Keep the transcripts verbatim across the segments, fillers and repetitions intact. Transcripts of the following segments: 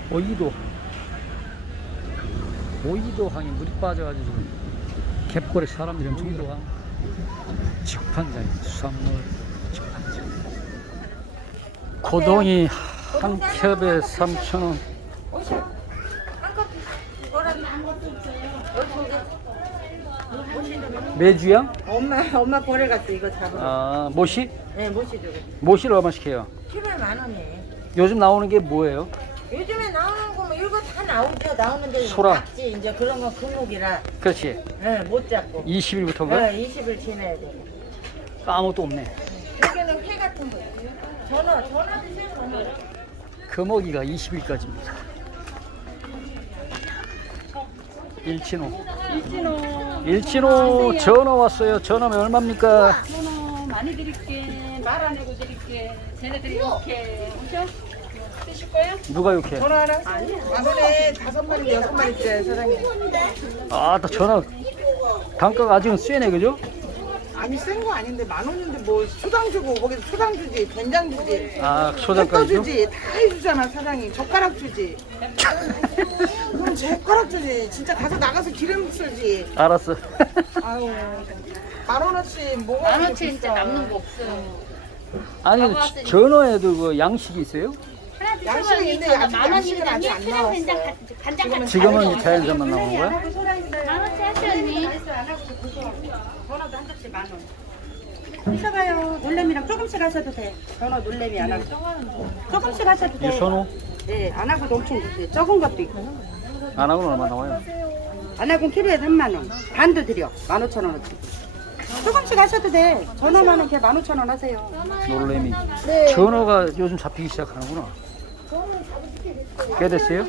오이도 오이도항에 물이 빠져가지고 지금 갯벌에 사람들이 엄청 들어와. 직판장이 수산물 직판장. 고동이 한 컵에 삼천 원. 메주야? 엄마 엄마 보러 갔어 이거 잡으러. 아, 모시? 네 모시 주고. 모시를 얼마씩 해요? 키로에 만 원이에요. 요즘 나오는 게 뭐예요? 요즘에 나오는 거뭐 이거 다 나오죠. 나오는데 소라. 작지 이제 그런 거 금목이라. 그렇지. 네, 못 잡고. 이십 일부터인가? 네, 이십 일 지내야 돼. 아무것도 없네. 여기는 회 같은 거 있어요. 전어 전어 드세요 전어. 금어기가 이십 일까지입니다. 일진호. 일진호. 일진호 전어 왔어요. 전어면 얼마입니까? 전어 많이 드릴게. 말 안 해고 드릴게. 쟤네들이 이렇게 오셔? 드실 거예요? 누가 욕해? 전어 하나? 아니. 만 원에 다섯 마리 여섯 마리 줘요 사장님. 아, 나 전어 단가가 아직은 쎄네, 그죠? 아니 센 거 아닌데 만 원인데 뭐 초당 주고 거기서 초당 주지 된장 주지 아, 햇도 소장까지 죠? 주지 다 해주잖아 사장님 젓가락 주지 그럼 젓가락 주지 진짜 가서 나가서 기름 쓰지 알았어. 아유 만 원어치 뭐가 만 그렇게 원치 진짜 비싸. 남는 거 없어요. 아니, 저- 전어에도 그 양식이 있어요? 양식은 있는데 아직 양식은 아직 안 나왔어요 지금은 지금은 자연산만 나오는 거야? 만 원치 하시 언니. 전어도 한 접시 만 원. 있어봐요. 놀래미랑 조금씩 하셔도 돼. 전어 놀래미 안 하고. 조금씩 하셔도 돼. 유선호? 네, 안 하고도 엄청 드세요. 적은 것도 있고. 안 하고는 얼마 나와요? 안 하고는 키로에 삼만 원. 반도 드려. 만 오천 원어치. 조금씩 하셔도 돼. 전어만은 그냥 만 오천 원 하세요. 놀래미. 전어가 요즘 잡히기 시작하는구나. 꽤 됐어요?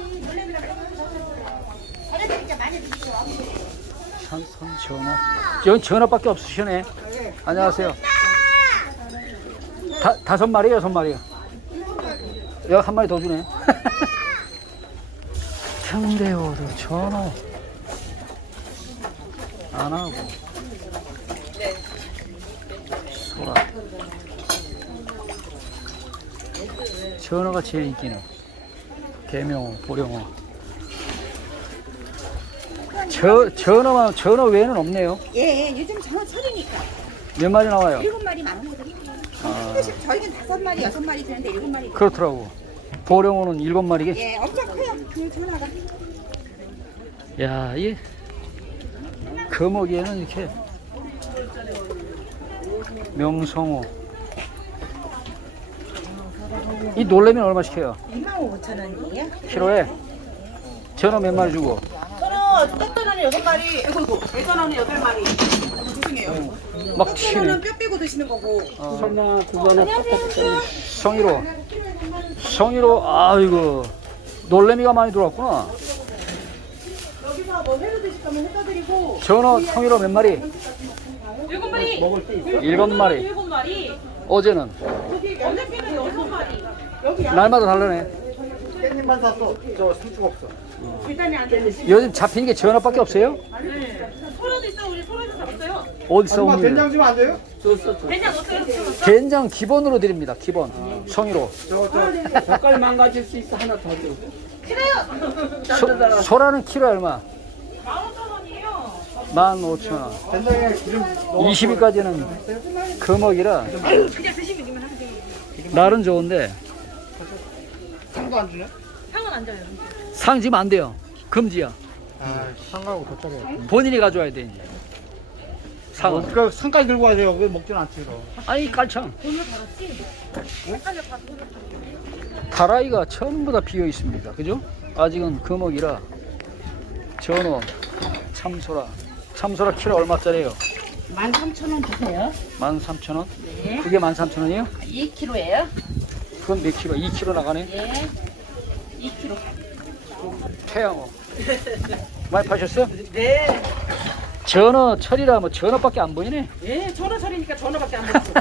산선 전어. 여기 전어밖에 없으시네. 안녕하세요. 다, 다섯 마리, 여섯 마리요. 여기 한 마리 더 주네. 평대호도 전어. 안 하고. 소라. 전어가 제일 인기네. 개명어, 보령어. 저, 전어만, 전어 외에는 없네요. 예, 예, 요즘 전어 철이니까. 몇 마리 나와요? 일곱 마리 만 원 드릴게요. 아, 조금씩 저희는 다섯 마리, 여섯 마리 드는데 일곱 마리. 그렇더라고. 보령어는 일곱 마리게. 예, 엄청 커요. 그 전어가. 야, 이 금어기에는 이렇게 명성어. 이 놀래미는 얼마씩 해요? 이만 오천 원이에요? 키로에? 전어 몇 마리 주고? 전어 땡땡 원에 여섯 마리. 아이고 이거 백원 원에 여덟 마리. 죄송해요. 막 튀네. 뼈 빼고 드시는 거고. 어. 성희로. 성희로, 아이고. 놀래미가 많이 들어왔구나. 여기서 뭐 회로 드실 거면 회도 드리고. 전어 성희로 몇 마리? 일곱 마리. 일곱 마리. 일곱 마리. 어제는? 어저께는 여섯 마리. 날마다 다르네. 깻잎만 샀어 저 상추가 없어 일단이 안 되는. 요즘 잡히는 게 전어밖에 없어요? 네. 소라도 있어. 우리 소라도 잡았어요. 어디서 엄마 오는 된장 주면 안 돼요? 된장 넣었어요. 된장 기본으로 드립니다. 기본. 성희로. 저저 색깔 망가질 수 있어. 하나 더 줘. 소, 소라는 키로 얼마? 만 오천 원이에요. 만 오천 원. 된장에 기름 넣어 이십 일까지는 금어기라 그냥 드시기만 하면 돼요. 날은 좋은데 상도 안 주네? 상은 안 져요. 상 지면 안 돼요. 금지야. 아 상가고 도착해 본인이 가져와야 돼 이제. 상은. 그러니까 상까지 들고 가세요 왜 먹진 않지 그럼 아니 깔창. 다라이가 전부 다 비어 있습니다. 그죠? 아직은 금어기라. 전어, 참소라. 참소라 키로 얼마짜리예요? 만 삼천 원 주세요. 만 삼천 원? 그게 만 삼천 원이에요? 이 킬로예요. 그건 몇 킬로? 이 킬로 나가네? 예. 이 킬로. 태양어. 많이 파셨어? 네. 전어 철이라 뭐 전어밖에 안 보이네. 예, 전어 철이니까 전어밖에 안 먹어.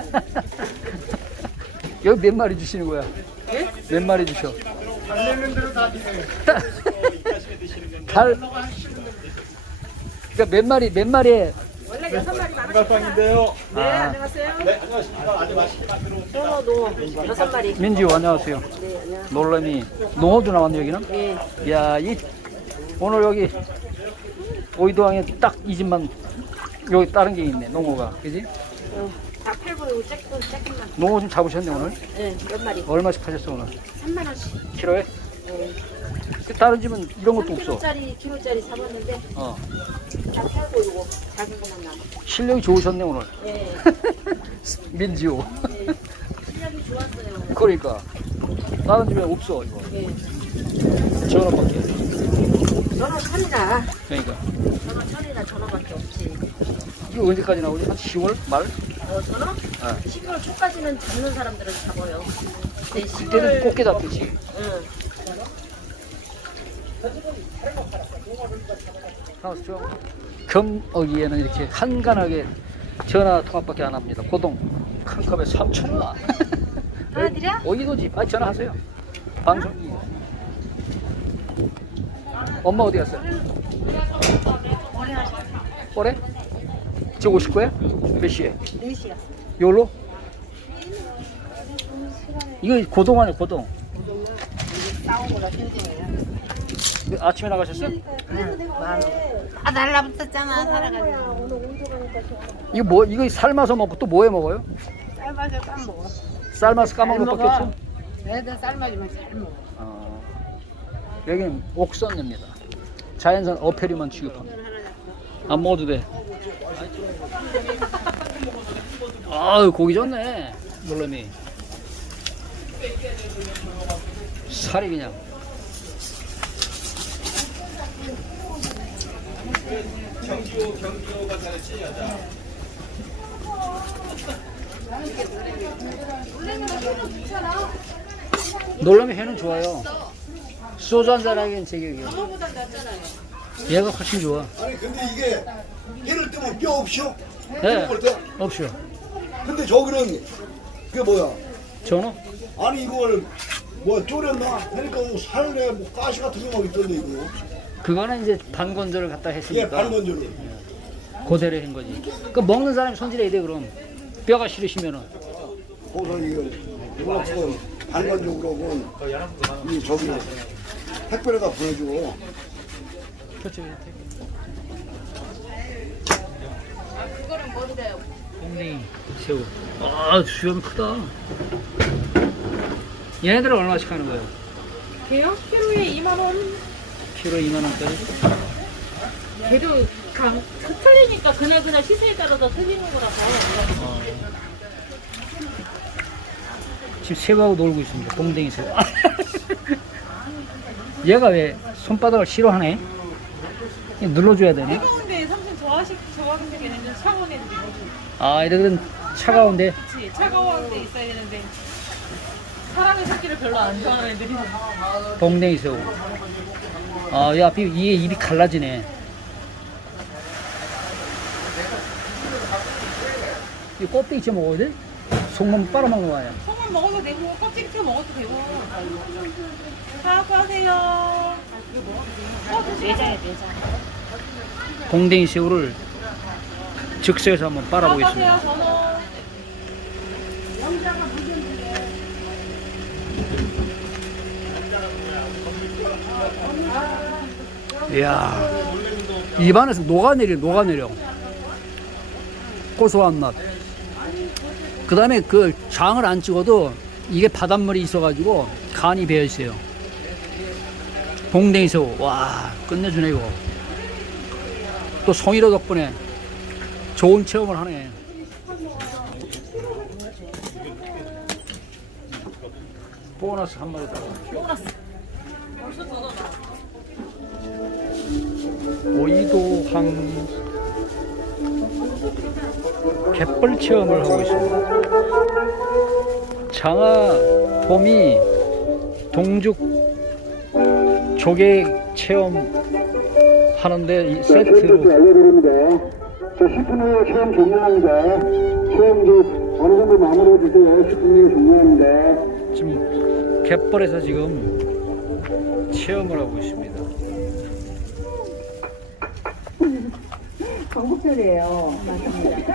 여기 몇 마리 주시는 거야? 몇 마리 주셔? 달리는 대로 다 드세요 달. 그러니까 몇 마리 몇 마리에 원래 여섯 마리 만 원씩. 한갈빵인데요. 네, 아. 안녕하세요. 네, 안녕하십니까. 아주 맛있게 만들어 농어, 농어. 여섯 마리. 민지요, 안녕하세요. 네, 안녕하세요. 놀래미 농어도 나왔네 여기는. 네. 야, 이 오늘 여기 오이도항에 딱 이 집만 여기 다른 게 있네 농어가, 그지? 어, 다 팔고 이거 조금, 조금만. 농어 좀 잡으셨네 오늘. 네, 몇 마리? 얼마씩 파셨어 오늘? 삼만 원씩. 키로에? 네. 그 다른 집은 이런 것도 없어. 킬로짜리, 킬로짜리 사봤는데 어. 다 팔고 이거 작은 것만 남아. 실력이 좋으셨네 오늘. 네. 민지요. 네. 실력이 좋았어요. 그러니까 다른 집에 없어 이거. 네. 전원밖에. 전어 천이나. 그러니까 전어 천이나 전어밖에 없지. 이거 언제까지 나오지? 한 시월 말? 어, 전어? 네. 십이월 초까지는 잡는 사람들은 잡아요. 네, 그때는 십이월. 꽃게 잡듯이. 응. 금어기에는 이렇게 한간하게 전화 통화밖에 안 합니다. 고동 큰 컵에 삼천 원. 도와드려? 어디도지? 아 전화하세요. 방송이. 엄마 어디 갔어요? 올해? 지금 오실 거야? 몇 시에? 네 시야. 요로? 이거 고동 아니야 고동? 싸우고라 힘드네요. 아침에 나가셨어요? 아, 날라붙었잖아, 살아가지고. 이거 뭐 이거 삶아서 먹고 또 뭐해 먹어요? 삶아서 쌈 먹어. 삶아서 까먹는 것 같겠죠? 애들 삶아주면 잘 먹어. 어, 여기는 옥선입니다. 자연산 어패류만 취급합니다. 안 먹어도 돼. 아유 고기 좋네. 놀래미. 살이 그냥. 놀라면 회는 좋아요. 소주 한 잔 하기엔 제격이에요. 얘가 훨씬 좋아. 아니 근데 이게 해를 뜨면 뼈 없이요? 네, 먹을 때? 없죠. 근데 저기는 그게 뭐야? 전어? 아니 이걸 뭐 졸였나? 그러니까 뭐 살에 뭐 가시 같은 게 막 있던데 이거. 그거는 이제 반건조를 갖다 이게 했으니까 발건조를. 고대로 한 거지. 그 먹는 사람이 손질해야 돼 그럼. 뼈가 싫으시면은. 거기서 이거 이거 발건조로 이 저기 택배에다 보내주고. 그렇죠. 콩이 새우. 아 수염 크다. 얘네들은 얼마씩 하는 거예요? 개요? 키로에 이만 원. 키로 이만 원짜리? 개도 강, 그 틀리니까 그날 그날 시세에 따라서 틀리는 거라서. 어. 지금 새우하고 놀고 있습니다. 동댕이 새우. 얘가 왜 손바닥을 싫어하네? 그냥 눌러줘야 되네. 뜨거운데 삼촌 좋아하시, 좋아하는 게 되는데 차가운 애들. 아, 이러면 차가운데. 그치, 차가운 데 있어야 되는데. 사람의 새끼를 별로 안 좋아하는 애들이. 동댕이 새우. 아, 이 앞이, 이게 입이 갈라지네. 이 껍데기 먹어야 돼? 속만 빨아먹는 거 아니야? 소만 먹어도 되고, 껍질 튀어 먹어도 되고. 사과하세요. 어, 내장에 내장. 동댕이 새우를 즉석에서 한번 빨아보겠습니다. 사과하세요, 전어. 이야, 입안에서 녹아내려, 녹아내려. 고소한 맛. 그 다음에 그 장을 안 찍어도 이게 바닷물이 있어가지고 간이 배어 있어요. 동댕이 새우, 와, 끝내주네, 이거. 또 송이로 덕분에 좋은 체험을 하네. 보너스 한 마리 더. 보너스. 오이도항 갯벌 체험을 하고 있습니다. 장하, 봄이, 동죽 조개 체험 하는데 이 세트로 알려드립니다. 자, 십 분 후에 체험 종료합니다. 체험 이제 어느 정도 마무리해 주세요. 십 분 후에 종료합니다. 지금 갯벌에서 지금 체험을 하고 있습니다. 광복절이에요. 맞습니다.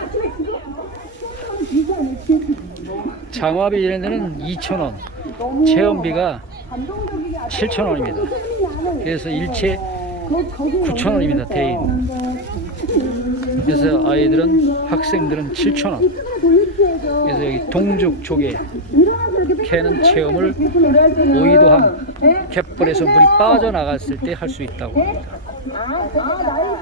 장화비 이런 데는 이천 원, 체험비가 칠천 원입니다. 그래서 일체 구천 원입니다. 대인. 그래서 아이들은, 학생들은 칠천 원. 그래서 여기 동죽 조개 캐는 체험을 오이도항 갯벌에서 물이 빠져나갔을 때 할 수 있다고 합니다.